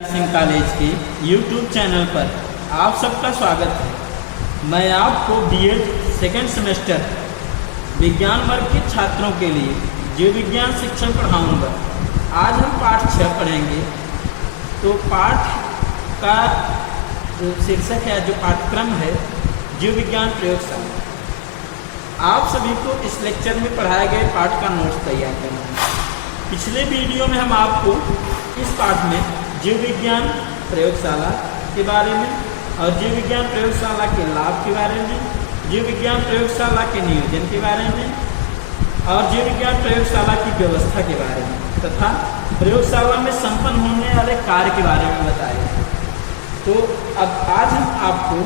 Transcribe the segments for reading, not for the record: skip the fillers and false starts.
Singh college के YouTube channel पर आप सबका स्वागत है। मैं आपको बीएड सेकेंड सेमेस्टर विज्ञान वर्ग के छात्रों के लिए जीव विज्ञान शिक्षण पढ़ाऊंगा। आज हम पाठ 6 पढ़ेंगे। तो पाठ का जो शीर्षक है, जो पाठ्यक्रम है, जीव विज्ञान प्रयोगशाला। आप सभी को इस लेक्चर में पढ़ाए गए पाठ का नोट्स तैयार करना है। पिछले वीडियो में हम आपको इस पाठ में जीव विज्ञान प्रयोगशाला के बारे में और जीव विज्ञान प्रयोगशाला के लाभ के बारे में, जीव विज्ञान प्रयोगशाला के नियोजन के बारे में और जीव विज्ञान प्रयोगशाला की व्यवस्था के बारे में तथा प्रयोगशाला में संपन्न होने वाले कार्य के बारे में बताएंगे। तो अब आज हम आपको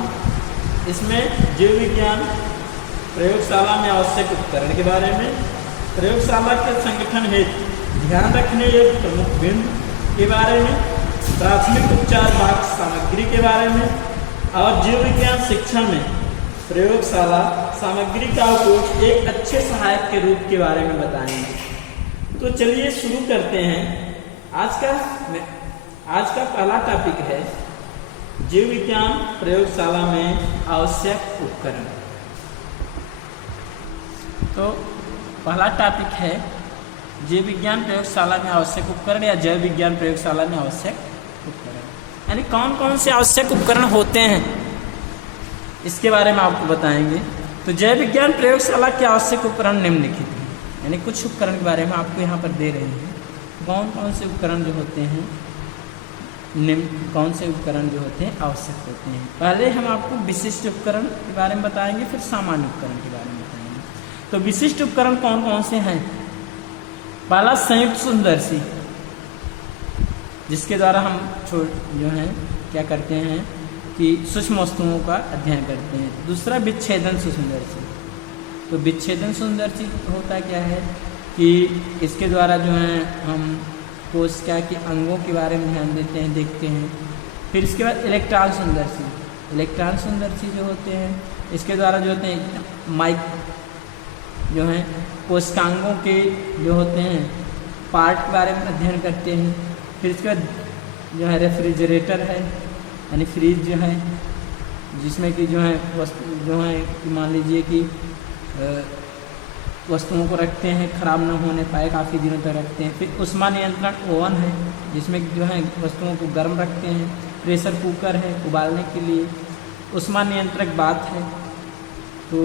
इसमें जीव विज्ञान प्रयोगशाला में आवश्यक उपकरण के बारे में, प्रयोगशाला के संगठन हेतु ध्यान रखने योग्य प्रमुख बिंदु के बारे में, प्राथमिक उपचार भाग सामग्री के बारे में और जीव विज्ञान शिक्षा में प्रयोगशाला सामग्री का उपयोग एक अच्छे सहायक के रूप के बारे में बताएंगे। तो चलिए शुरू करते हैं। आज का पहला टॉपिक है जीव विज्ञान प्रयोगशाला में आवश्यक उपकरण। तो पहला टॉपिक है जीव विज्ञान प्रयोगशाला में आवश्यक उपकरण या जैव विज्ञान प्रयोगशाला में आवश्यक उपकरण, यानी कौन कौन से आवश्यक उपकरण होते हैं, इसके बारे में आपको बताएंगे। तो जैव विज्ञान प्रयोगशाला के आवश्यक उपकरण निम्नलिखित हैं, यानी कुछ उपकरण के बारे में आपको यहाँ पर दे रहे हैं। कौन कौन से उपकरण जो होते हैं, कौन से उपकरण जो होते हैं आवश्यक होते हैं। पहले हम आपको विशिष्ट उपकरण के बारे में बताएंगे, फिर सामान्य उपकरण के बारे में बताएंगे। तो विशिष्ट उपकरण कौन कौन से हैं। पहला संयुक्त सूक्ष्मदर्शी, जिसके द्वारा हम जो है क्या करते हैं कि सूक्ष्म वस्तुओं का अध्ययन करते हैं। दूसरा विच्छेदन सूक्ष्मदर्शी। तो विच्छेदन सूक्ष्मदर्शी होता क्या है कि इसके द्वारा जो है हम कोशिका के अंगों के बारे में ध्यान देते हैं, देखते हैं। फिर इसके बाद इलेक्ट्रॉन सूक्ष्मदर्शी। इलेक्ट्रॉन सूक्ष्मदर्शी जो होते हैं, इसके द्वारा जो होते हैं माइक जो है कोशिकांगों के जो होते हैं पार्ट के बारे में अध्ययन करते हैं। फिर इसके बाद जो है रेफ्रिजरेटर है, यानी फ्रीज जो है, जिसमें कि जो है वस्तु जो है कि मान लीजिए कि वस्तुओं को रखते हैं, ख़राब ना होने पाए, काफ़ी दिनों तक रखते हैं। फिर ऊष्मा नियंत्रण ओवन है, जिसमें जो है वस्तुओं को गर्म रखते हैं। प्रेशर कुकर है उबालने के लिए। ऊष्मा नियंत्रक बात है, तो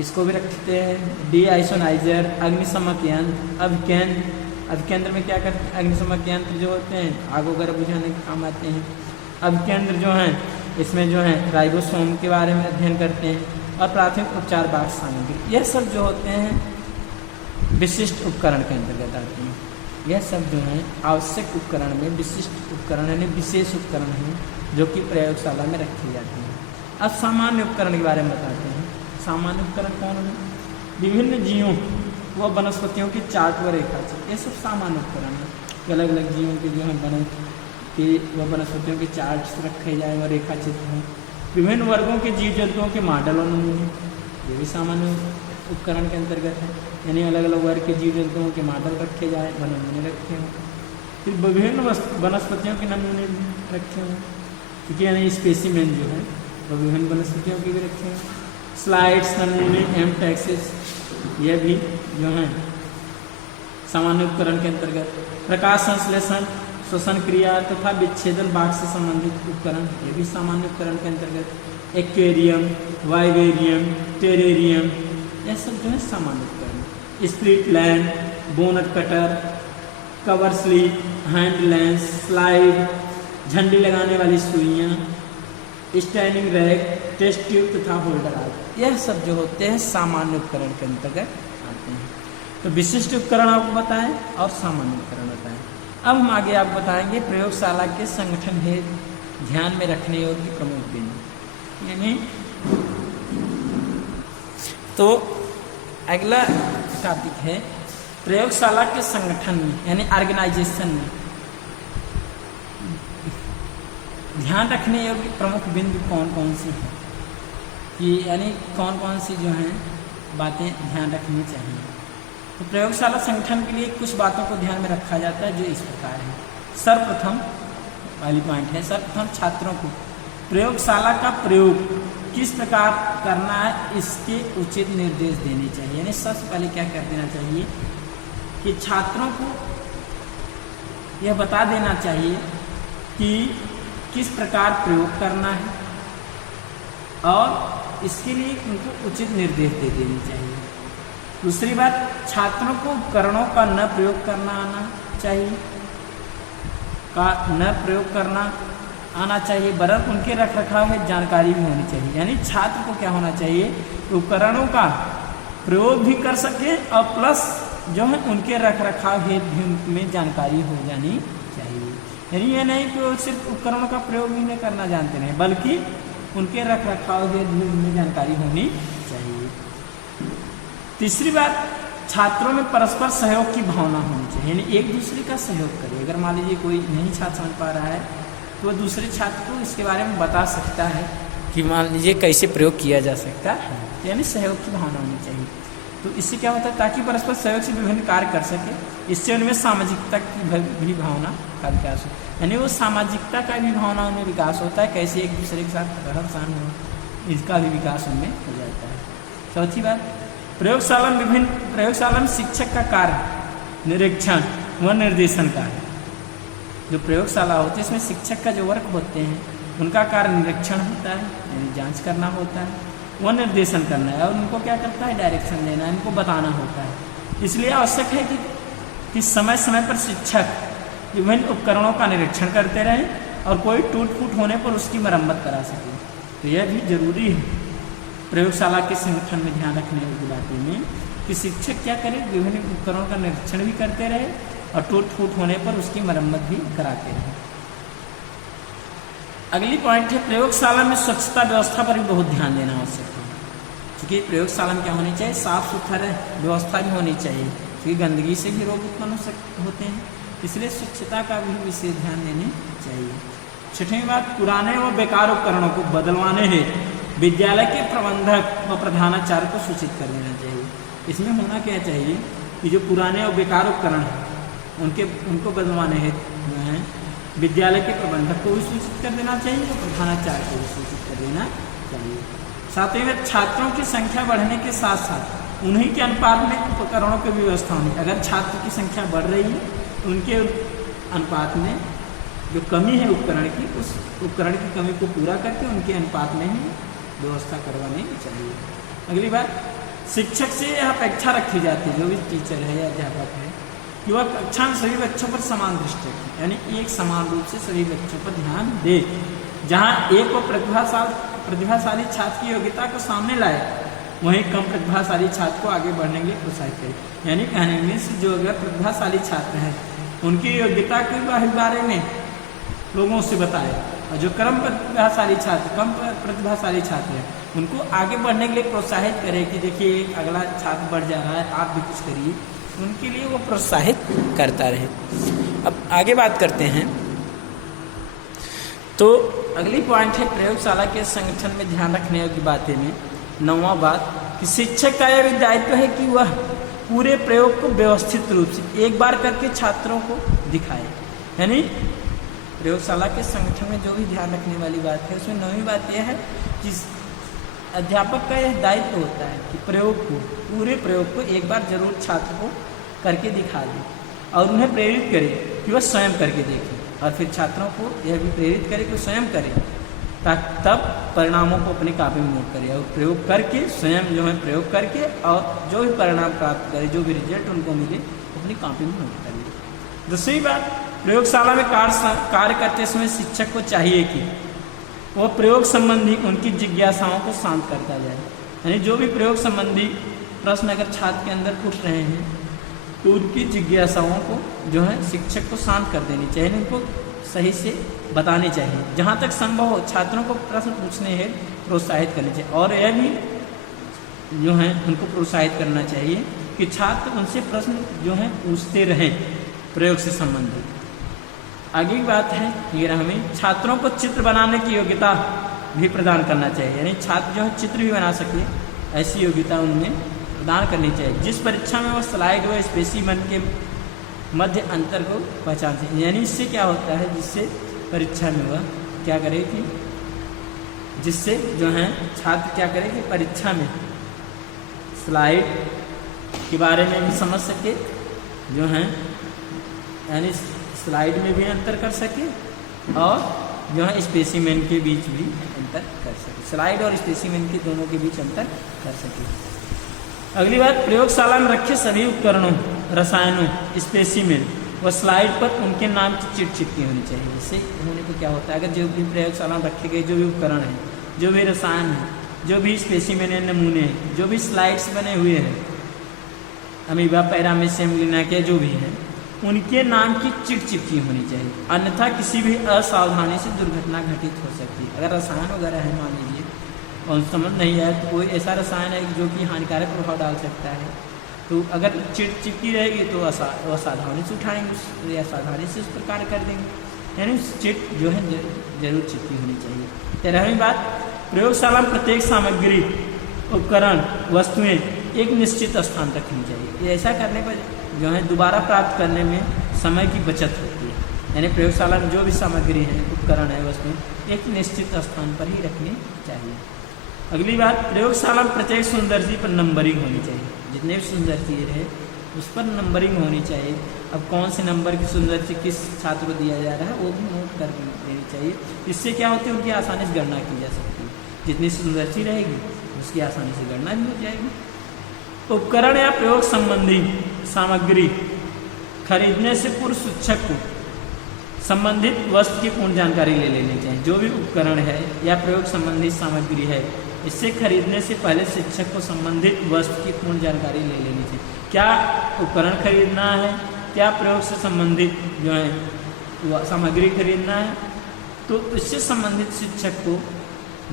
इसको भी रखते हैं। डी आइसोनाइजर, अग्निशमक यंत्र, अभिकेंद्र में क्या करते हैं, अग्निशमक यंत्र जो होते हैं आग वगैरह बुझाने के काम आते हैं। अभिकेंद्र जो हैं इसमें जो है राइबोसोम के बारे में अध्ययन करते हैं। और प्राथमिक उपचार भाग सामग्री, यह सब जो होते हैं विशिष्ट उपकरण के अंतर्गत आते हैं। यह सब जो है आवश्यक उपकरण में विशिष्ट उपकरण यानी विशेष उपकरण हैं, जो कि प्रयोगशाला में रखे जाते हैं। अब सामान्य उपकरण के बारे में बताते हैं। सामान्य उपकरण कौन है। विभिन्न जीवों व वनस्पतियों की चार्ट व रेखाचित्र, ये सब सामान्य उपकरण है। अलग अलग जीवों के जो है व वनस्पतियों के चार्ट्स रखे जाए व रेखाचित्र हैं। विभिन्न वर्गों के जीव जंतुओं के मॉडल और नमूने, ये भी सामान्य उपकरण के अंतर्गत है, यानी अलग अलग वर्ग के जीव जंतुओं के मॉडल रखे जाए व नमूने रखे हों। फिर विभिन्न वनस्पतियों के नमूने भी रखे हों, क्योंकि यानी स्पेसिमेन जो है वो विभिन्न वनस्पतियों के भी रखे हों। स्लाइड्स, नमूने, एमटेक्सिस, यह भी जो है सामान्य उपकरण के अंतर्गत। प्रकाश संश्लेषण, श्वसन क्रिया तथा विच्छेदन भाग से संबंधित उपकरण, ये भी सामान्य उपकरण के अंतर्गत। एक्वेरियम, वाइवेरियम, टेरेरियम, यह सब जो है सामान्य उपकरण। Split lamp, bonnet cutter, cover slip, hand lens, slide, झंडी लगाने वाली सुइयाँ, स्टैंडिंग रैक, टेस्ट ट्यूब तथा होल्डर आदि, यह सब जो होते हैं सामान्य उपकरण के अंतर्गत आते हैं। तो विशिष्ट उपकरण आपको बताएं और सामान्य उपकरण बताएं। अब हम आगे आपको बताएंगे प्रयोगशाला के संगठन हेतु ध्यान में रखने योग्य प्रमुख बिंदु, यानी तो अगला टॉपिक है प्रयोगशाला के संगठन में, यानी ऑर्गेनाइजेशन में ध्यान रखने योग्य प्रमुख बिंदु कौन कौन से हैं, कि यानी कौन कौन सी जो हैं बातें ध्यान रखनी चाहिए। तो प्रयोगशाला संगठन के लिए कुछ बातों को ध्यान में रखा जाता है, जो इस प्रकार है। सर्वप्रथम पहली पॉइंट है सर्वप्रथम छात्रों को प्रयोगशाला का प्रयोग किस प्रकार करना है इसके उचित निर्देश देने चाहिए। यानी सबसे पहले क्या कर देना चाहिए कि छात्रों को यह बता देना चाहिए कि किस प्रकार प्रयोग करना है और इसके लिए उनको उचित निर्देश दे देने चाहिए। दूसरी बात, छात्रों को उपकरणों का न प्रयोग करना आना चाहिए वरन उनके रखरखाव में जानकारी भी होनी चाहिए। यानी छात्र को क्या होना चाहिए, उपकरणों का प्रयोग भी कर सके और प्लस जो है उनके रखरखाव हेतु में जानकारी हो जानी चाहिए। यानी ये नहीं कि वो सिर्फ उपकरणों का प्रयोग भी नहीं करना जानते नहीं, बल्कि उनके रखरखाव हेतु में जानकारी होनी चाहिए। तीसरी बात, छात्रों में परस्पर सहयोग की भावना होनी चाहिए। यानी एक दूसरे का सहयोग करें। अगर मान लीजिए कोई नहीं छात्र समझ पा रहा है तो वह दूसरे छात्र को इसके बारे में बता सकता है कि मान लीजिए कैसे प्रयोग किया जा सकता है। यानी सहयोग की भावना होनी चाहिए। तो इससे क्या होता है, ताकि परस्पर सहयोग से विभिन्न कार्य कर सके, इससे उनमें सामाजिकता की भी भावना का विकास हो। यानी वो सामाजिकता का भी भावना उनमें विकास होता है, कैसे एक दूसरे के साथ रहन सहन हो, इसका भी विकास उनमें हो जाता है। चौथी बात, प्रयोगशाला में शिक्षक का कार्य निरीक्षण व निर्देशन का है। जो प्रयोगशाला होती है इसमें शिक्षक का जो वर्क होते हैं उनका कार्य निरीक्षण होता है, यानी जांच करना होता है, वह निर्देशन करना है और उनको क्या करता है, डायरेक्शन देना है, इनको बताना होता है। इसलिए आवश्यक है कि समय समय पर शिक्षक विभिन्न उपकरणों का निरीक्षण करते रहें और कोई टूट फूट होने पर उसकी मरम्मत करा सके। तो यह भी जरूरी है प्रयोगशाला के संगठन में ध्यान रखने की बातों में कि शिक्षक क्या करे, विभिन्न उपकरणों का निरीक्षण भी करते रहे और टूट फूट होने पर उसकी मरम्मत भी कराते रहे। अगली पॉइंट है, प्रयोगशाला में स्वच्छता व्यवस्था पर भी बहुत ध्यान देना आवश्यक है। क्योंकि प्रयोगशाला में क्या होनी चाहिए, साफ सुथरा व्यवस्था भी होनी चाहिए, क्योंकि गंदगी से भी रोग उत्पन्न होते हैं, इसलिए स्वच्छता का भी विशेष ध्यान देनी चाहिए। छठवीं बात, पुराने व बेकार उपकरणों को बदलवाने हेतु विद्यालय के प्रबंधक व प्रधानाचार्य को सूचित कर देना चाहिए। इसमें होना क्या चाहिए कि जो पुराने और बेकार उपकरण हैं उनको बदलवाने हेतु हैं विद्यालय के प्रबंधक को भी सूचित कर देना चाहिए और प्रधानाचार्य को भी सूचित कर देना चाहिए। साथ ही में छात्रों की संख्या बढ़ने के साथ साथ उन्हीं के अनुपात में उपकरणों की व्यवस्था होनी। अगर छात्र की संख्या बढ़ रही है तो उनके अनुपात में जो कमी है उपकरण की, उस उपकरण की कमी को पूरा करके उनके अनुपात में ही व्यवस्था करवानी चाहिए। अगली बात, शिक्षक से यह अपेक्षा रखी जाती है, जो भी टीचर है या अध्यापक है, कि वह कक्षा में सभी बच्चों पर समान दृष्टि रखें। यानी एक समान रूप से सभी बच्चों पर ध्यान दे। जहाँ एक वो प्रतिभाशाली छात्र की योग्यता को सामने लाए, वहीं कम प्रतिभाशाली छात्र को आगे बढ़ने के लिए प्रोत्साहित करे। यानी कहने में से जो अगर प्रतिभाशाली छात्र हैं उनकी योग्यता के बारे में लोगों से बताए, और जो कम प्रतिभाशाली छात्र हैं उनको आगे बढ़ने के लिए प्रोत्साहित करें कि देखिए अगला छात्र बढ़ जा रहा है, आप भी कुछ करिए, उनके लिए वो प्रोत्साहित करता रहे। अब आगे बात करते हैं। तो अगली पॉइंट है प्रयोगशाला के संगठन में ध्यान रखने की बातें में 9वां बात कि शिक्षक का यह दायित्व है कि वह पूरे प्रयोग को व्यवस्थित रूप से एक बार करके छात्रों को दिखाए। यानी प्रयोगशाला के संगठन में जो भी ध्यान रखने वाली बात है उसमें 9वीं बात यह है कि अध्यापक का यह दायित्व होता है कि पूरे प्रयोग को एक बार जरूर छात्र को करके दिखा दे और उन्हें प्रेरित करे कि वह स्वयं करके देखें, और फिर छात्रों को यह भी प्रेरित करे कि वो स्वयं करें, ताकि तब परिणामों को अपनी कॉपी में नोट करें और प्रयोग करके स्वयं जो है प्रयोग करके और जो भी परिणाम प्राप्त करे, जो भी रिजल्ट उनको मिले अपनी कॉपी में नोट करें। दूसरी बात, प्रयोगशाला में कार्य करते समय शिक्षक को चाहिए कि वो प्रयोग संबंधी उनकी जिज्ञासाओं को शांत करता जाए। यानी जो भी प्रयोग संबंधी प्रश्न अगर छात्र के अंदर उठ रहे हैं तो उनकी जिज्ञासाओं को जो है शिक्षक को शांत कर देनी चाहिए, उनको सही से बतानी चाहिए। जहाँ तक संभव हो छात्रों को प्रश्न पूछने हेतु प्रोत्साहित करना चाहिए, और यह भी जो है उनको प्रोत्साहित करना चाहिए कि छात्र उनसे प्रश्न जो है पूछते रहें प्रयोग से संबंधित। आगे की बात है ये हमें छात्रों को चित्र बनाने की योग्यता भी प्रदान करना चाहिए। यानी छात्र जो है चित्र भी बना सके ऐसी योग्यता उन्हें प्रदान करनी चाहिए, जिस परीक्षा में वो स्लाइड व स्पेसिमन के मध्य अंतर को पहचान सके। यानी इससे क्या होता है, जिससे परीक्षा में वह क्या करे कि जिससे जो है छात्र क्या करे कि परीक्षा में स्लाइड के बारे में भी समझ सके, जो है यानी स्लाइड में भी अंतर कर सके और जो है स्पेसिमेन के बीच भी अंतर कर सके, स्लाइड और स्पेसिमेन के दोनों के बीच अंतर कर सके। अगली बात, प्रयोगशाला में रखे सभी उपकरणों, रसायनों, स्पेसिमेन व स्लाइड पर उनके नाम की चिट चिपकी होनी चाहिए। इससे होने को क्या होता है, अगर जो भी प्रयोगशाला में रखे गए जो भी उपकरण हैं, जो भी रसायन हैं, जो भी स्पेसिमेन है, नमूने हैं, जो भी स्लाइड्स बने हुए हैं, अमीबा, पैरामीशियम, लिनाके जो भी हैं, उनके नाम की चिट चिपकी होनी चाहिए, अन्यथा किसी भी असावधानी से दुर्घटना घटित हो सकती है। अगर रसायन वगैरह है, मान लीजिए और समझ नहीं आया तो कोई ऐसा रसायन है जो कि हानिकारक प्रभाव डाल सकता है, तो अगर चिट चिपकी रहेगी तो असावधानी से उठाएंगे या सावधानी से उस पर कार्य कर देंगे, यानी चिट जो है जरूर चिपकी होनी चाहिए। 13वीं बात, प्रयोगशाला में प्रत्येक सामग्री, उपकरण, वस्तुएं एक निश्चित स्थान रखनी चाहिए। ऐसा करने पर जो है दोबारा प्राप्त करने में समय की बचत होती है, यानी प्रयोगशाला में जो भी सामग्री है, उपकरण है, वस्तुएं एक निश्चित स्थान पर ही रखनी चाहिए। अगली बात, प्रयोगशाला में प्रत्येक सुंदरसी पर नंबरिंग होनी चाहिए, जितने भी सुंदरसी रहे उस पर नंबरिंग होनी चाहिए। अब कौन से नंबर की सुंदरसी किस छात्र को दिया जा रहा है वो भी नोट कर लेनी चाहिए। इससे क्या होती है, उनकी आसानी से गणना की जा सकती है, जितनी सुंदरसी रहेगी उसकी आसानी से गणना भी हो जाएगी। उपकरण या प्रयोग संबंधी सामग्री खरीदने से पूर्व शिक्षक को संबंधित वस्तु की पूर्ण जानकारी ले लेनी चाहिए। जो भी उपकरण है या प्रयोग संबंधी सामग्री है, इससे खरीदने से पहले शिक्षक को संबंधित वस्तु की पूर्ण जानकारी ले लेनी चाहिए। क्या उपकरण खरीदना है, क्या प्रयोग से संबंधित जो है सामग्री खरीदना है, तो इससे संबंधित शिक्षक को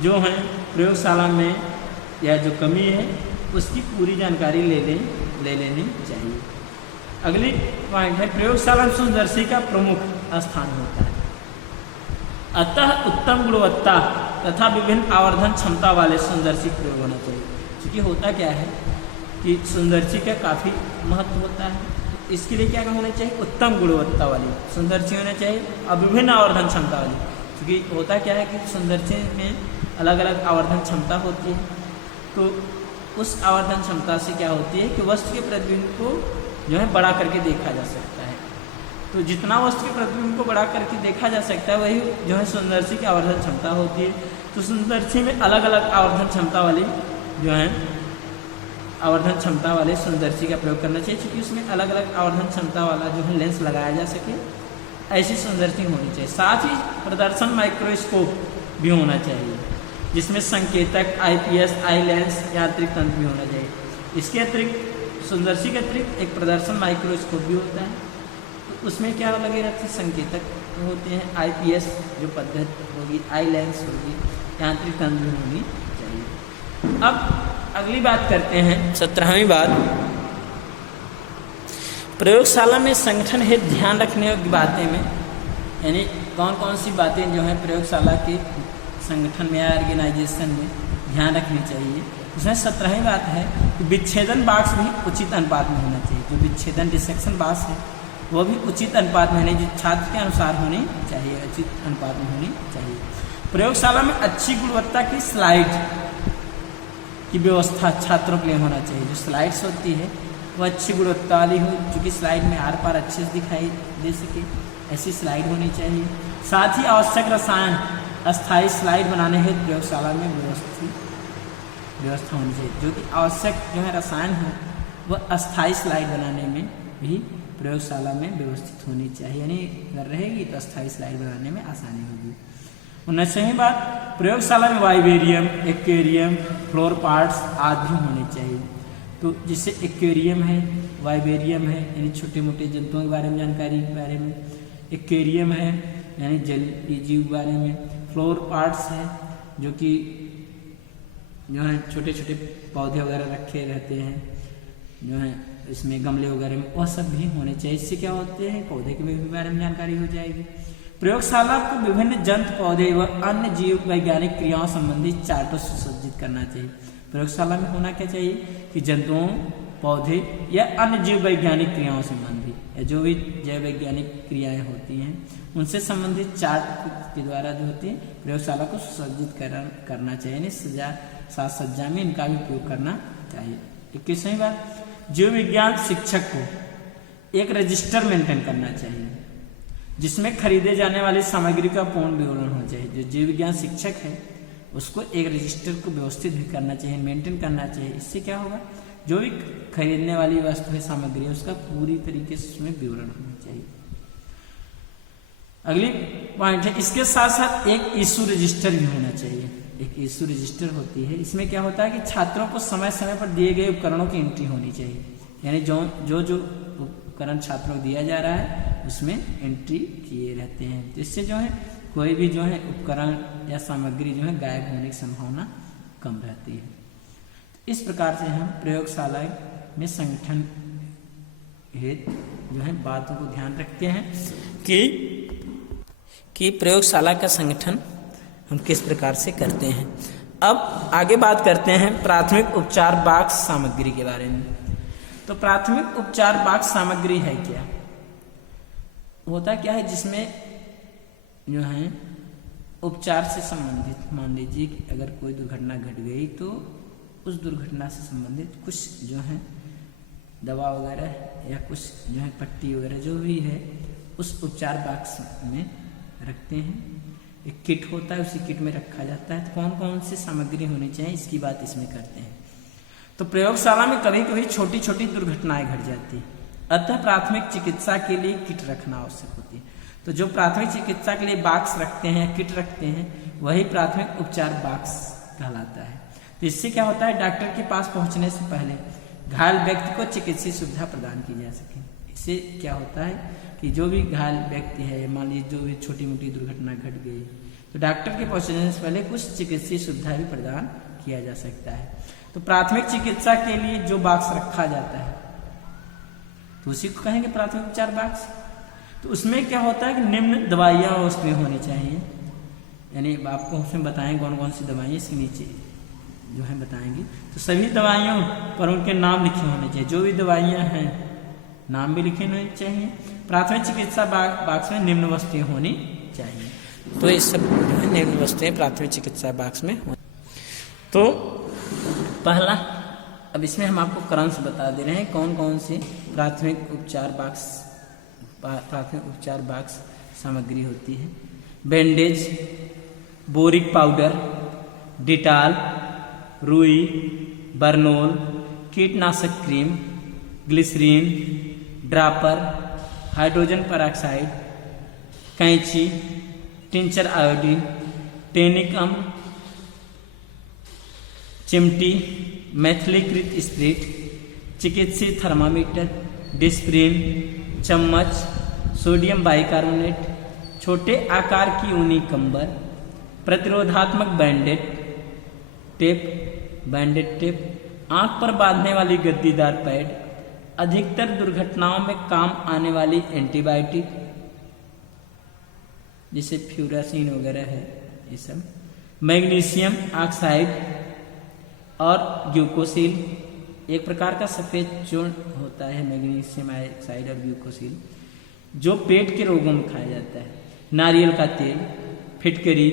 जो है प्रयोगशाला में या जो कमी है उसकी पूरी जानकारी ले लेनी चाहिए। अगली पॉइंट है, प्रयोगशाला में सुंदरसी का प्रमुख स्थान होता है, अतः उत्तम गुणवत्ता तथा विभिन्न आवर्धन क्षमता वाले सुंदरसी प्रयोग होना चाहिए। क्योंकि होता क्या है कि सुंदरसी का काफ़ी महत्व होता है, इसके लिए क्या होना चाहिए, उत्तम गुणवत्ता वाली सुंदरसी होना चाहिए और विभिन्न आवर्धन क्षमता वाली। क्योंकि होता क्या है कि सुंदरसी में अलग अलग आवर्धन क्षमता होती है, तो उस आवर्धन क्षमता से क्या होती है कि वस्तु के प्रतिबिंब को जो है बड़ा करके देखा जा सकता है। तो जितना वस्तु के प्रतिबिंब को बड़ा करके देखा जा सकता है वही जो है सुंदरसी की आवर्धन क्षमता होती है। तो सुंदरसी में अलग अलग आवर्धन क्षमता वाली जो है आवर्धन क्षमता वाले सुंदरसी का प्रयोग करना चाहिए, क्योंकि उसमें अलग अलग आवर्धन क्षमता वाला जो है लेंस लगाया जा सके, ऐसी सुंदरसी होनी चाहिए। साथ ही प्रदर्शन माइक्रोस्कोप भी होना चाहिए, जिसमें संकेतक, आईपीएस, आई लेंस, यांत्रिक तंत्र भी होना चाहिए। इसके अतिरिक्त सुंदरसी के अतिरिक्त एक प्रदर्शन माइक्रोस्कोप भी होता है, तो उसमें क्या लगे रहते हैं, संकेतक होते हैं, आईपीएस जो पद्धति होगी, आई लेंस होगी, यांत्रिक तंत्र भी होनी चाहिए। अब अगली बात करते हैं 17वीं बात, प्रयोगशाला में संगठन हेतु ध्यान रखने की बातें में, यानी कौन कौन सी बातें जो है प्रयोगशाला के संगठन में या ऑर्गेनाइजेशन में ध्यान रखनी चाहिए। उसमें 17वीं बात है कि विच्छेदन बॉक्स भी उचित अनुपात में होना चाहिए। जो विच्छेदन डिसेक्शन बॉक्स है वो भी उचित अनुपात में होनी, जो छात्र के अनुसार होनी चाहिए, उचित अनुपात में होनी चाहिए। प्रयोगशाला में अच्छी गुणवत्ता की स्लाइड की व्यवस्था छात्रों के लिए होना चाहिए। जो स्लाइड्स होती है वो अच्छी गुणवत्ता वाली हो, चूँकि स्लाइड में आर पार अच्छे से दिखाई दे सके, ऐसी स्लाइड होनी चाहिए। साथ ही आवश्यक रसायन अस्थायी स्लाइड बनाने हेतु प्रयोगशाला में व्यवस्था होनी चाहिए। जो कि आवश्यक जो है रसायन हो वह अस्थायी स्लाइड बनाने में भी प्रयोगशाला में व्यवस्थित होनी चाहिए, यानी अगर रहेगी तो अस्थायी स्लाइड बनाने में आसानी होगी। 19वीं बात, प्रयोगशाला में वाइबेरियम, एक्वेरियम, फ्लोर पार्ट्स आदि होने चाहिए। तो जिससे एक्वेरियम है, वाइबेरियम है, यानी छोटे मोटे जंतुओं के बारे में जानकारी के बारे में, एक्वेरियम है यानी जलीय जीव के बारे में, फ्लोर पार्ट्स है जो कि जो है छोटे छोटे पौधे वगैरह रखे रहते हैं जो है इसमें गमले वगैरह में, वह सब भी होने चाहिए। इससे क्या होते हैं, पौधे के बारे में जानकारी हो जाएगी। प्रयोगशाला को विभिन्न जंतु, पौधे व अन्य जीव वैज्ञानिक क्रियाओं संबंधी चार्टों से सुसज्जित करना चाहिए। प्रयोगशाला में होना क्या चाहिए कि जंतुओं, पौधे या अन्य जीव वैज्ञानिक क्रियाओं संबंधी या जो भी जैव वैज्ञानिक क्रियाएं होती हैं उनसे संबंधित चार्ट के द्वारा जो होती है प्रयोगशाला को सुसज्जित करना चाहिए, यानी साज सज्जा में इनका भी उपयोग करना चाहिए। 21वीं बात, जीव विज्ञान शिक्षक को एक रजिस्टर मेंटेन करना चाहिए जिसमें खरीदे जाने वाली सामग्री का पूर्ण विवरण होना चाहिए। जो जीव विज्ञान शिक्षक है उसको एक रजिस्टर को व्यवस्थित भी करना चाहिए, मेंटेन करना चाहिए। इससे क्या होगा, जो भी खरीदने वाली वस्तु है, सामग्री है, उसका पूरी तरीके से उसमें विवरण होना चाहिए। अगली पॉइंट है, इसके साथ साथ एक इशू रजिस्टर भी होना चाहिए। एक इशू रजिस्टर होती है, इसमें क्या होता है कि छात्रों को समय समय पर दिए गए उपकरणों की एंट्री होनी चाहिए, यानी जो उपकरण छात्रों को दिया जा रहा है उसमें एंट्री किए रहते हैं। तो इससे जो है कोई भी जो है उपकरण या सामग्री जो है गायब होने की संभावना कम रहती है। तो इस प्रकार से हम प्रयोगशाला में संगठन हेतु जो है बातों को ध्यान रखते हैं कि प्रयोगशाला का संगठन हम किस प्रकार से करते हैं। अब आगे बात करते हैं प्राथमिक उपचार बॉक्स सामग्री के बारे में। तो प्राथमिक उपचार बॉक्स सामग्री है क्या, होता क्या है, जिसमें जो है उपचार से संबंधित, मान लीजिए कि अगर कोई दुर्घटना घट गई तो उस दुर्घटना से संबंधित कुछ जो है दवा वगैरह या कुछ जो है पट्टी वगैरह जो भी है उस उपचार बॉक्स में रखते हैं। एक किट होता है, उसी किट में रखा जाता है। तो कौन कौन सी सामग्री होनी चाहिए इसकी बात इसमें करते हैं। तो प्रयोगशाला में कभी कभी छोटी छोटी दुर्घटनाएं घट जाती है, अतः प्राथमिक चिकित्सा के लिए किट रखना आवश्यक होती है। तो जो प्राथमिक चिकित्सा के लिए बॉक्स रखते हैं, किट रखते हैं, वही प्राथमिक उपचार बॉक्स कहलाता है। तो इससे क्या होता है, डॉक्टर के पास पहुंचने से पहले घायल व्यक्ति को चिकित्सीय सुविधा प्रदान की जा सके। इससे क्या होता है कि जो भी घायल व्यक्ति है, मान लीजिए जो भी छोटी मोटी दुर्घटना घट गई, तो डॉक्टर के पहुंचने से पहले कुछ चिकित्सीय सुविधा भी प्रदान किया जा सकता है। तो प्राथमिक चिकित्सा के लिए जो बॉक्स रखा जाता है तो उसी को कहेंगे प्राथमिक उपचार बॉक्स। तो उसमें क्या होता है कि निम्न दवाइयाँ उसमें होनी चाहिए, यानी आपको उसमें बताएं कौन कौन सी दवाइयाँ इसके नीचे जो है बताएंगे। तो सभी दवाइयों पर उनके नाम लिखे होने चाहिए, जो भी दवाइयाँ हैं नाम भी लिखे होने चाहिए। प्राथमिक चिकित्सा बॉक्स में निम्न वस्तुएं होनी चाहिए। तो ये सब जो है निम्न वस्तुएं प्राथमिक चिकित्सा बॉक्स में होनी। तो पहला, अब इसमें हम आपको क्रमश बता दे रहे हैं कौन कौन सी प्राथमिक उपचार बॉक्स सामग्री होती है। बैंडेज, बोरिक पाउडर, डिटॉल, रुई, बर्नोल, कीटनाशक cream, glycerine, dropper, hydrogen peroxide, कैंची, टिंचर आयोडीन, टेनिक अम्ल, चिमटी, मैथिलीकृत स्प्रिट, चिकित्सीय थर्मामीटर, डिस्प्रिन, चम्मच, सोडियम बाइकार्बोनेट, छोटे आकार की ऊनी कंबल, प्रतिरोधात्मक बैंडेड टेप, आंख पर बांधने वाली गद्दीदार पैड, अधिकतर दुर्घटनाओं में काम आने वाली एंटीबायोटिक जैसे फ्यूरासिन वगैरह है, ये सब, मैग्नीशियम ऑक्साइड और ग्लूकोसिल, एक प्रकार का सफेद चूर्ण होता है मैग्नीशियम ऑक्साइड और ग्लूकोसिल, जो पेट के रोगों में खाया जाता है, नारियल का तेल, फिटकरी,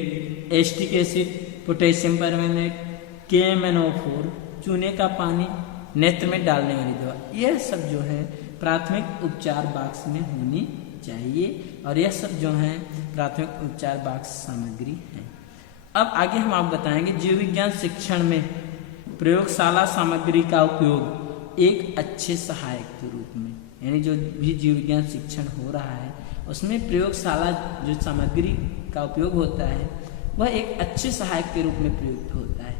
acetic acid, potassium permanganate, KMnO4, चूने का पानी, नेत्र में डालने वाली दवा, यह सब जो है प्राथमिक उपचार बॉक्स में होनी चाहिए और यह सब जो है प्राथमिक उपचार बॉक्स सामग्री है। अब आगे हम आप बताएंगे जीव विज्ञान शिक्षण में प्रयोगशाला सामग्री का उपयोग एक अच्छे सहायक के रूप में, यानी जो भी जीव विज्ञान शिक्षण हो रहा है उसमें प्रयोगशाला जो सामग्री का उपयोग होता है वह एक अच्छे सहायक के रूप में प्रयुक्त होता है।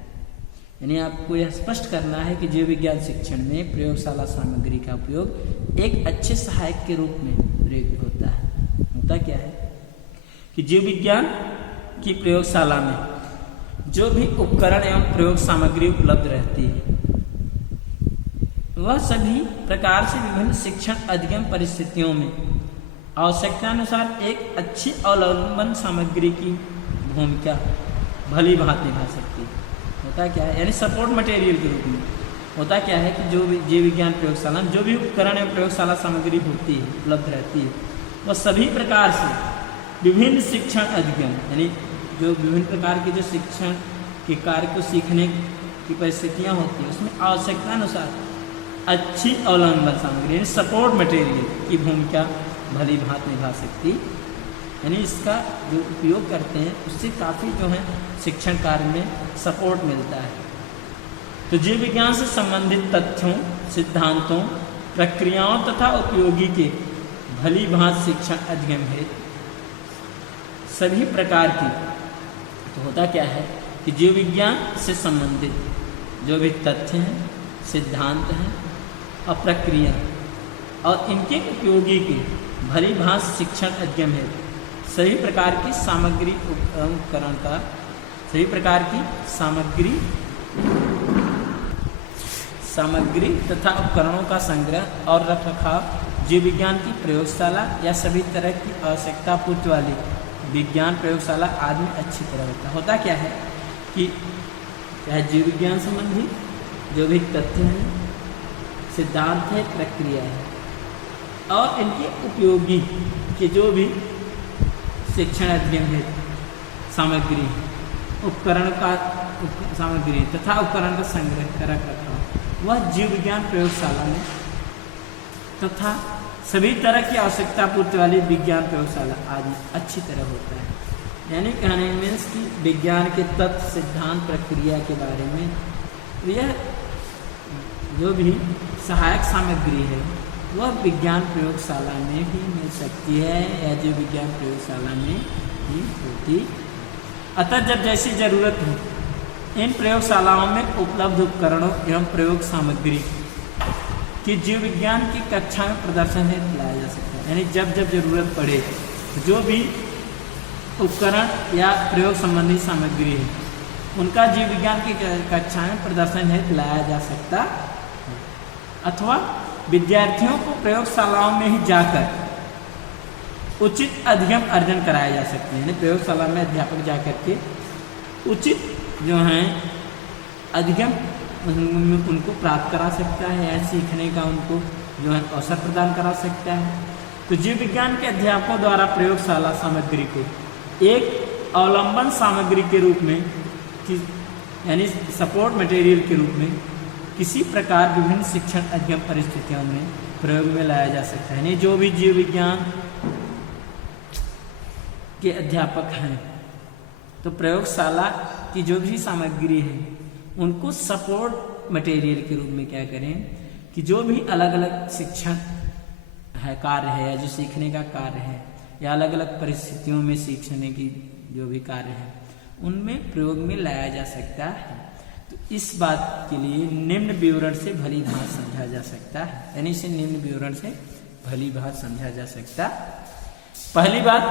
यानी आपको यह स्पष्ट करना है कि जीव विज्ञान शिक्षण में प्रयोगशाला सामग्री का उपयोग एक अच्छे सहायक के रूप में प्रयुक्त होता है। होता क्या है कि जीव विज्ञान की प्रयोगशाला में जो भी उपकरण एवं प्रयोग सामग्री उपलब्ध रहती है वह सभी प्रकार से विभिन्न शिक्षण अधिगम परिस्थितियों में आवश्यकतानुसार एक अच्छी अवलंबन सामग्री की भूमिका भली भांति निभा सकती है। होता क्या है, यानी सपोर्ट मटेरियल के रूप में होता क्या है कि जो भी जीव विज्ञान प्रयोगशाला में जो भी उपकरण एवं प्रयोगशाला सामग्री होती है, उपलब्ध रहती है, वह सभी प्रकार से विभिन्न शिक्षण अधिगम, यानी जो विभिन्न प्रकार के जो शिक्षण के कार्य को सीखने की परिस्थितियाँ होती हैं, उसमें आवश्यकता अनुसार अच्छी अवलंबन सामग्री यानी सपोर्ट मटेरियल की भूमिका भली भांति निभा सकती, यानी इसका जो उपयोग करते हैं उससे काफ़ी जो है शिक्षण कार्य में सपोर्ट मिलता है। तो जीव विज्ञान से संबंधित तथ्यों, सिद्धांतों, प्रक्रियाओं तथा उपयोगी के भली भांति शिक्षण अधिगम है सभी प्रकार की। तो होता क्या है कि जीव विज्ञान से संबंधित जो भी तथ्य हैं, सिद्धांत हैं और प्रक्रिया और इनके उपयोगी के भली भांति शिक्षण अधिगम है सभी प्रकार की सामग्री उपकरण का सभी प्रकार की सामग्री तथा उपकरणों का संग्रह और रखरखाव जीव विज्ञान की प्रयोगशाला या सभी तरह की आवश्यकता पूर्ति वाली विज्ञान प्रयोगशाला आदि में अच्छी तरह होता है। होता क्या है कि चाहे जीव विज्ञान संबंधी जो भी तथ्य हैं, सिद्धांत है, प्रक्रिया है और इनके उपयोगी के जो भी शिक्षण अध्ययन है, सामग्री, उपकरण का सामग्री तथा उपकरण का संग्रह कर रखा वह जीव विज्ञान प्रयोगशाला में तथा सभी तरह की आवश्यकता पूर्ति वाली विज्ञान प्रयोगशाला आदि अच्छी तरह होता है। यानी कहने मीन्स कि विज्ञान के तत्व, सिद्धांत, प्रक्रिया के बारे में यह जो भी सहायक सामग्री है वह विज्ञान प्रयोगशाला में भी मिल सकती है या जो विज्ञान प्रयोगशाला में ही होती। अतः जब जैसी जरूरत हो इन प्रयोगशालाओं में उपलब्ध उपकरणों एवं प्रयोग सामग्री की जीव विज्ञान की कक्षा में प्रदर्शन है लाया जा सकता है। यानी जब जब जरूरत पड़े जो भी उपकरण या प्रयोग संबंधी सामग्री है उनका जीव विज्ञान की कक्षा में प्रदर्शन है लाया जा सकता है। अथवा विद्यार्थियों को प्रयोगशालाओं में ही जाकर उचित अधिगम अर्जन कराया जा सकते हैं। यानी प्रयोगशाला में अध्यापक जाकर के उचित जो हैं अधिगम उनको प्राप्त करा सकता है या सीखने का उनको जो है अवसर प्रदान करा सकता है। तो जीव विज्ञान के अध्यापकों द्वारा प्रयोगशाला सामग्री को एक अवलंबन सामग्री के रूप में यानी सपोर्ट मटेरियल के रूप में किसी प्रकार विभिन्न शिक्षण अधिगम परिस्थितियों में प्रयोग में लाया जा सकता है। यानी जो भी जीव विज्ञान के अध्यापक हैं तो प्रयोगशाला की जो भी सामग्री है उनको सपोर्ट मटेरियल के रूप में क्या करें कि जो भी अलग अलग शिक्षण है, कार्य है या जो सीखने का कार्य है या अलग अलग परिस्थितियों में सीखने की जो भी कार्य है उनमें प्रयोग में लाया जा सकता है। तो इस बात के लिए निम्न विवरण से भली भांति समझा जा सकता है। यानी इसे निम्न विवरण से भली भांति समझा जा सकता। पहली बात,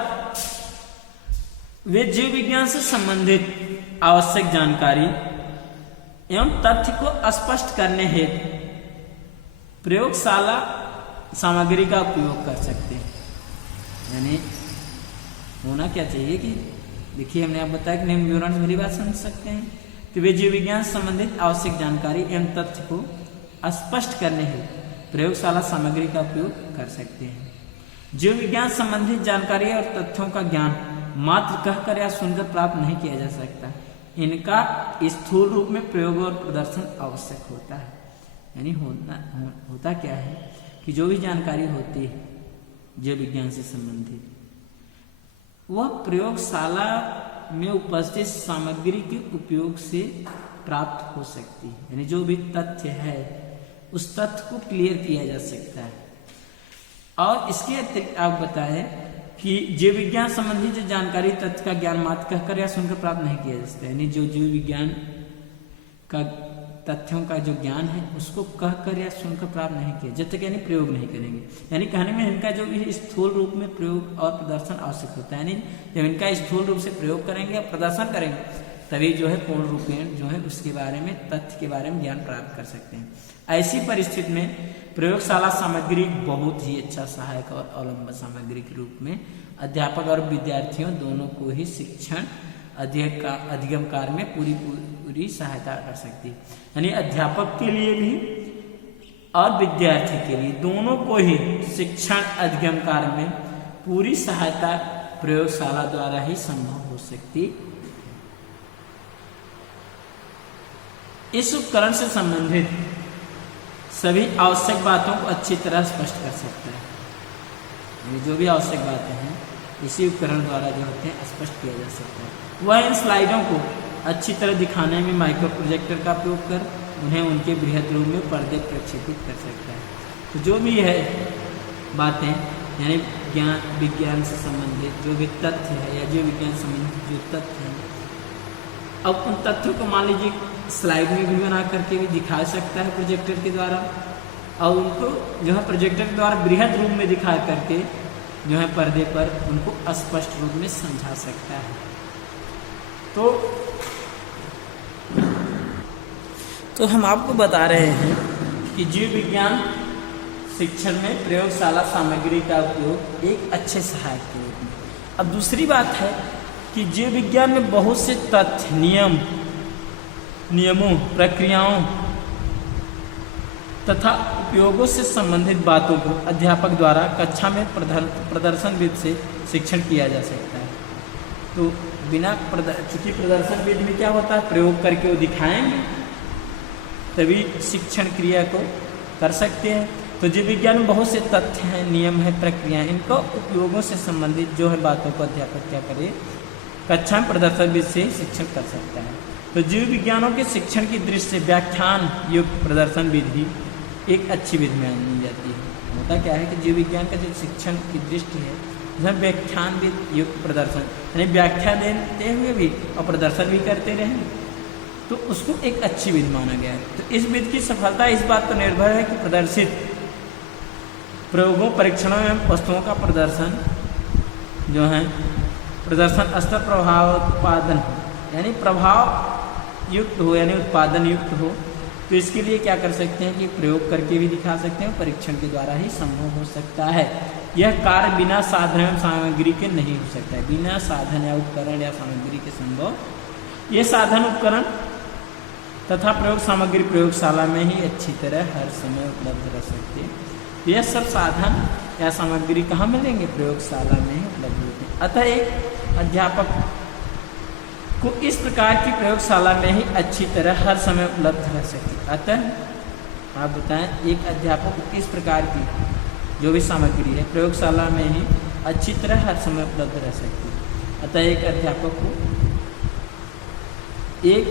वे जीव विज्ञान से संबंधित आवश्यक जानकारी एवं तथ्य को स्पष्ट करने हेतु प्रयोगशाला सामग्री का उपयोग कर सकते हैं। यानी होना क्या चाहिए कि देखिए हमने आप बताया कि निम्न विवरण से भली बात समझ सकते हैं कि वे जीव विज्ञान से संबंधित आवश्यक जानकारी एवं तथ्य को स्पष्ट करने हेतु प्रयोगशाला सामग्री का उपयोग कर सकते हैं। जीव विज्ञान संबंधित जानकारी और तथ्यों का ज्ञान मात्र कहकर या सुनकर प्राप्त नहीं किया जा सकता, इनका स्थूल रूप में प्रयोग और प्रदर्शन आवश्यक होता है। यानी होता क्या है कि जो भी जानकारी होती है जीव विज्ञान से संबंधित वह प्रयोगशाला में उपस्थित सामग्री के उपयोग से प्राप्त हो सकती है। यानी जो भी तथ्य है उस तथ्य को क्लियर किया जा सकता है। और इसके अतिरिक्त आप बताएं कि जीव विज्ञान संबंधी जो जानकारी तथ्य का ज्ञान मात्र कहकर या सुनकर प्राप्त नहीं किया जा सकता। यानी जो जीव विज्ञान का तथ्यों का जो ज्ञान है उसको कहकर या सुनकर प्राप्त नहीं किया जब तक यानी प्रयोग नहीं करेंगे। यानी कहने में इनका जो भी स्थूल रूप में प्रयोग और प्रदर्शन आवश्यक होता है। यानी जब इनका स्थूल रूप से प्रयोग करेंगे और प्रदर्शन करेंगे तभी जो है पूर्ण रूपेण जो है उसके बारे में तथ्य के बारे में ज्ञान प्राप्त कर सकते हैं। ऐसी परिस्थिति में प्रयोगशाला सामग्री बहुत ही अच्छा सहायक और अवलंबन सामग्री के रूप में अध्यापक और विद्यार्थियों दोनों को ही शिक्षण अधिगम कार्य में पूरी सहायता कर सकती है। यानी अध्यापक के लिए भी और विद्यार्थी के लिए दोनों को ही शिक्षण अधिगम कार्य में पूरी सहायता प्रयोगशाला द्वारा ही संभव हो सकती। इस उपकरण से संबंधित सभी आवश्यक बातों को अच्छी तरह स्पष्ट कर सकता है। ये जो भी आवश्यक बातें हैं इसी उपकरण द्वारा जो होते हैं स्पष्ट किया जा सकता है। वह इन स्लाइडों को अच्छी तरह दिखाने में माइक्रो प्रोजेक्टर का उपयोग कर उन्हें उनके बृहद रूप में पर्दे प्रक्षेपित कर सकता है। तो जो भी है बातें यानी विज्ञान से संबंधित जो भी तथ्य है या जो विज्ञान से संबंधित जो तथ्य हैं, अब उन तथ्यों को मान लीजिए स्लाइड में भी बना करके भी दिखा सकता है प्रोजेक्टर के द्वारा, और उनको जो है प्रोजेक्टर के द्वारा बृहद रूप में दिखा करके जो है पर्दे पर उनको स्पष्ट रूप में समझा सकता है। तो हम आपको बता रहे हैं कि जीव विज्ञान शिक्षण में प्रयोगशाला सामग्री का उपयोग एक अच्छे सहायक के रूप में। अब दूसरी बात है कि जीव विज्ञान में बहुत से तथ्य, नियमों, प्रक्रियाओं तथा उपयोगों से संबंधित बातों को अध्यापक द्वारा कक्षा में प्रदर्शन विधि से शिक्षण किया जा सकता है। तो बिना चूंकि प्रदर्शन विधि में क्या होता है, प्रयोग करके वो दिखाएंगे तभी शिक्षण क्रिया को कर सकते हैं। तो जीव विज्ञान में बहुत से तथ्य हैं, नियम है, प्रक्रिया, इनको उपयोगों से संबंधित जो है बातों को अध्यापक क्या करे, कक्षा में प्रदर्शन विधि से शिक्षण कर सकता है। तो जीव विज्ञानों के शिक्षण की दृष्टि से व्याख्यान युक्त प्रदर्शन विधि एक अच्छी विधि मानी जाती है। होता क्या है कि जीव विज्ञान का जो शिक्षण की दृष्टि है उसमें व्याख्यान युक्त प्रदर्शन यानी व्याख्या देते हुए भी और प्रदर्शन भी करते रहे, तो उसको एक अच्छी विधि माना गया है। तो इस विधि की सफलता इस बात पर निर्भर है कि प्रदर्शित प्रयोगों, परीक्षणों एवं वस्तुओं का प्रदर्शन जो है प्रदर्शन स्तर प्रभाव उत्पादन यानी प्रभाव युक्त हो यानी उत्पादन युक्त हो। तो इसके लिए क्या कर सकते हैं कि प्रयोग करके भी दिखा सकते हैं, परीक्षण के द्वारा ही संभव हो सकता है। यह कार्य बिना साधन एवं सामग्री के नहीं हो सकता है। बिना साधन या उपकरण या सामग्री के संभव। ये साधन, उपकरण तथा प्रयोग सामग्री प्रयोगशाला में ही अच्छी तरह हर समय उपलब्ध रह सकते हैं। यह सब साधन या सामग्री कहाँ मिलेंगे, प्रयोगशाला में ही उपलब्ध होते हैं। अतः एक अध्यापक को इस प्रकार की प्रयोगशाला में ही अच्छी तरह हर समय उपलब्ध रह सकती है। अतः आप बताएं, एक अध्यापक को इस प्रकार की जो भी सामग्री है प्रयोगशाला में ही अच्छी तरह हर समय उपलब्ध रह सकती है। अतः एक अध्यापक को एक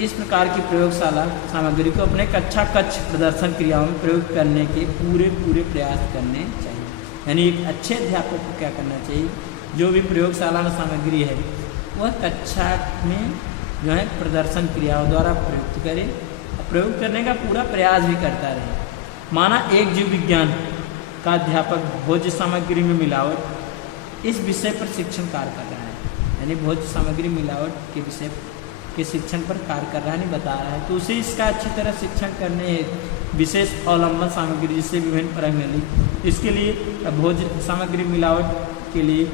इस प्रकार की प्रयोगशाला सामग्री को अपने कक्षा कक्ष प्रदर्शन क्रियाओं में प्रयोग करने के पूरे प्रयास करने चाहिए। यानी एक अच्छे अध्यापक को क्या करना चाहिए, जो भी प्रयोगशाला में सामग्री है वह कक्षा में जो है प्रदर्शन क्रियाओं द्वारा प्रयुक्त करे और प्रयोग करने का पूरा प्रयास भी करता रहे। माना एक जीव विज्ञान का अध्यापक भोज्य सामग्री में मिलावट इस विषय पर शिक्षण कार्य कर रहा है, यानी भोज्य सामग्री मिलावट के विषय के शिक्षण पर कार्य कर रहा है, नहीं बता रहा है, तो उसे इसका अच्छी तरह शिक्षण करने हेतु विशेष अवलंबन सामग्री जिससे विभिन्न प्रणाली इसके लिए भोज्य सामग्री मिलावट के लिए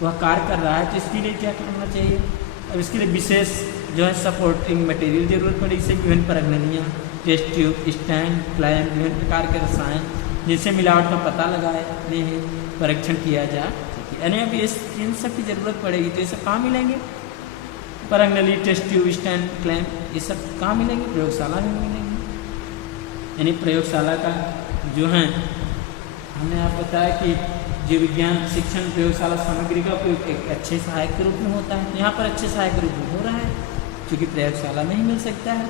वह कार्य कर रहा है, तो इसके लिए क्या करना चाहिए। अब इसके लिए विशेष जो है सपोर्टिंग मटेरियल जरूरत पड़ेगी, इससे विभिन्न प्रणालियाँ, टेस्ट ट्यूब, स्टैंड, क्लैंप, विभिन्न प्रकार के रसायन जिससे मिलावट का पता लगाने परीक्षण किया जा सके। यानी अब इन सब की जरूरत पड़ेगी, तो ये सब कहाँ मिलेंगे, प्रणाली, टेस्ट ट्यूब, स्टैंड, क्लैंप, ये सब कहाँ मिलेंगे, प्रयोगशाला में मिलेंगे। यानी प्रयोगशाला का जो है हमने आप बताया कि जीव विज्ञान शिक्षण प्रयोगशाला सामग्री का उपयोग एक अच्छे सहायक के रूप में होता है। यहाँ पर अच्छे सहायक के रूप में हो रहा है क्योंकि प्रयोगशाला में ही मिल सकता है।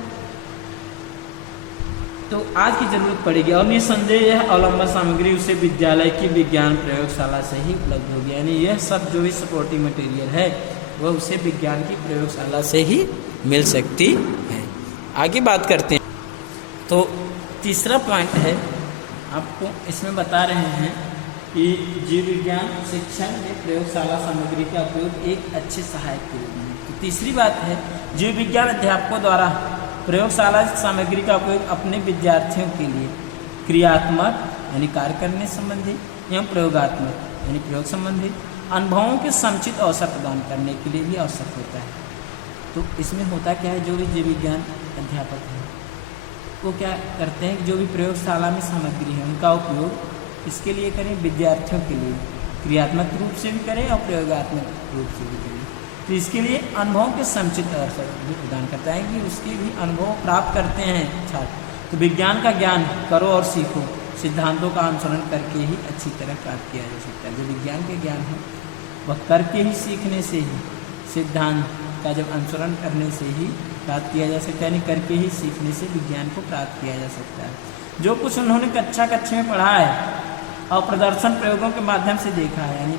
तो आज की जरूरत पड़ेगी और निसंदेह यह अवलंबन सामग्री उसे विद्यालय की विज्ञान प्रयोगशाला से ही उपलब्ध होगी। यानी यह सब जो भी सपोर्टिंग मटेरियल है वह उसे विज्ञान की प्रयोगशाला से ही मिल सकती है। आगे बात करते हैं। तो तीसरा पॉइंट है, आपको इसमें बता रहे हैं कि जीव विज्ञान शिक्षण में प्रयोगशाला सामग्री का उपयोग एक अच्छे सहायक के रूप में। तो तीसरी बात है, जीव विज्ञान अध्यापकों द्वारा प्रयोगशाला सामग्री का उपयोग अपने विद्यार्थियों के लिए क्रियात्मक यानी कार्य करने संबंधी एवं प्रयोगात्मक यानी प्रयोग संबंधी अनुभवों के समुचित अवसर प्रदान करने के लिए भी आवश्यक होता है। तो इसमें होता क्या है, जो भी जीव विज्ञान अध्यापक हैं वो क्या करते हैं, जो भी प्रयोगशाला में सामग्री है उनका उपयोग इसके लिए करें, विद्यार्थियों के लिए क्रियात्मक रूप से भी करें और प्रयोगात्मक रूप से भी करें। तो इसके लिए अनुभवों के समुचित अवसर भी प्रदान करता है कि उसके भी अनुभव प्राप्त करते हैं छात्र। तो विज्ञान का ज्ञान करो और सीखो सिद्धांतों का अनुसरण करके ही अच्छी तरह प्राप्त किया जा सकता है। जो विज्ञान के ज्ञान है वह करके ही, सीखने से ही, सिद्धांत का जब अनुसरण करने से ही प्राप्त किया जा सकता है, यानी करके ही सीखने से विज्ञान को प्राप्त किया जा सकता है। जो कुछ उन्होंने कक्षा में पढ़ा है और प्रदर्शन प्रयोगों के माध्यम से देखा है, यानी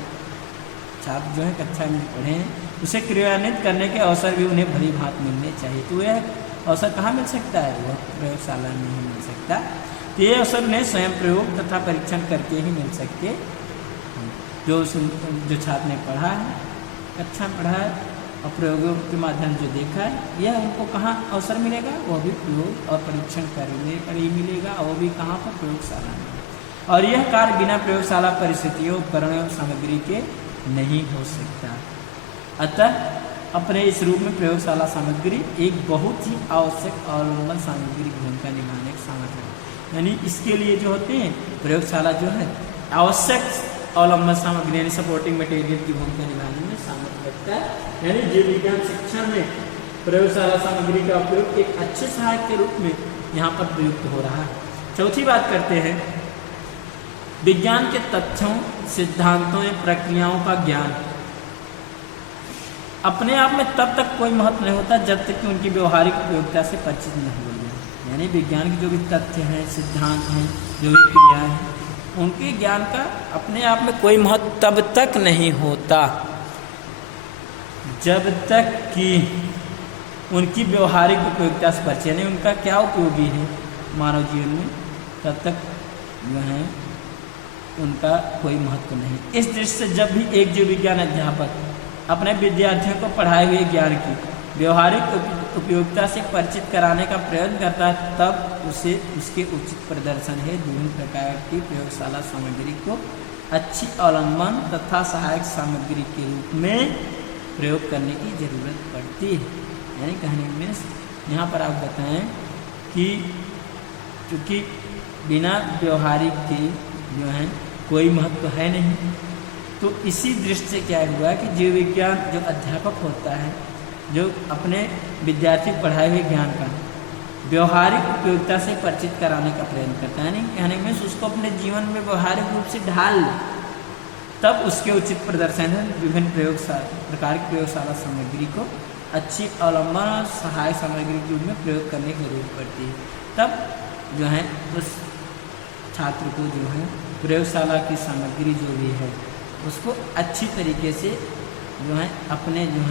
छात्र जो है कक्षा में पढ़े हैं उसे क्रियान्वित करने के अवसर भी उन्हें भली भांति मिलने चाहिए। तो यह अवसर कहाँ मिल सकता है, वह प्रयोगशाला में ही मिल सकता है। तो ये अवसर उन्हें स्वयं प्रयोग तथा परीक्षण करके ही मिल सकते हैं। जो छात्र ने पढ़ा है, कक्षा में पढ़ा है और प्रयोगों के माध्यम जो देखा है, यह उनको कहाँ अवसर मिलेगा, वह भी प्रयोग और परीक्षण करने पर ही मिलेगा, और वो भी कहाँ पर, प्रयोगशाला में। और यह कार्य बिना प्रयोगशाला परिस्थितियों, उपकरणों एवं सामग्री के नहीं हो सकता। अतः अपने इस रूप में प्रयोगशाला सामग्री एक बहुत ही आवश्यक अवलंबन सामग्री भूमिका निभाने का सामर्थ्य है। यानी इसके लिए जो होते हैं प्रयोगशाला जो है आवश्यक अवलंबन सामग्री यानी सपोर्टिंग मटेरियल की भूमिका निभाने में सामर्थ्य रखता है। यानी जीव विज्ञान शिक्षा में प्रयोगशाला सामग्री का उपयोग एक अच्छे सहायक के रूप में यहाँ पर प्रयुक्त हो रहा है। चौथी बात करते हैं, विज्ञान के तथ्यों, सिद्धांतों या प्रक्रियाओं का ज्ञान अपने आप में तब तक कोई महत्व नहीं होता जब तक कि उनकी व्यवहारिक उपयोगिता से परिचित नहीं हो जाए। यानी विज्ञान के जो भी तथ्य हैं, सिद्धांत हैं, जो भी क्रियाएं हैं, उनके ज्ञान का अपने आप में कोई महत्व तब तक नहीं होता जब तक कि उनकी व्यवहारिक उपयोगिता से परिचय, यानी उनका क्या उपयोगी है मानव जीवन में, तब तक जो है उनका कोई महत्व नहीं। इस दृष्टि से जब भी एक जीव विज्ञान अध्यापक अपने विद्यार्थियों को पढ़ाए हुए ज्ञान की व्यवहारिक उपयोगिता से परिचित कराने का प्रयत्न करता है, तब उसे उसके उचित प्रदर्शन है विभिन्न प्रकार की प्रयोगशाला सामग्री को अच्छी अवलंबन तथा सहायक सामग्री के रूप में प्रयोग करने की जरूरत पड़ती है। यानी कहने में यहाँ पर आप बताएं कि क्योंकि बिना व्यवहारिक के जो है कोई महत्व है नहीं, तो इसी दृष्टि से क्या हुआ कि जीव विज्ञान जो अध्यापक होता है, जो अपने विद्यार्थी को पढ़ाए हुए ज्ञान का व्यवहारिक उपयोगिता से परिचित कराने का प्रयत्न करता है, यानी कहने में उसको अपने जीवन में व्यवहारिक रूप से ढाल ले, तब उसके उचित प्रदर्शन है विभिन्न प्रकार की प्रयोगशाला सामग्री को अच्छी अवलंबन और सहायक सामग्री के रूप में प्रयोग करने की जरूरत पड़ती है। तब जो है उस छात्र को जो है प्रयोगशाला की सामग्री जो भी है उसको अच्छी तरीके से जो है अपने जो है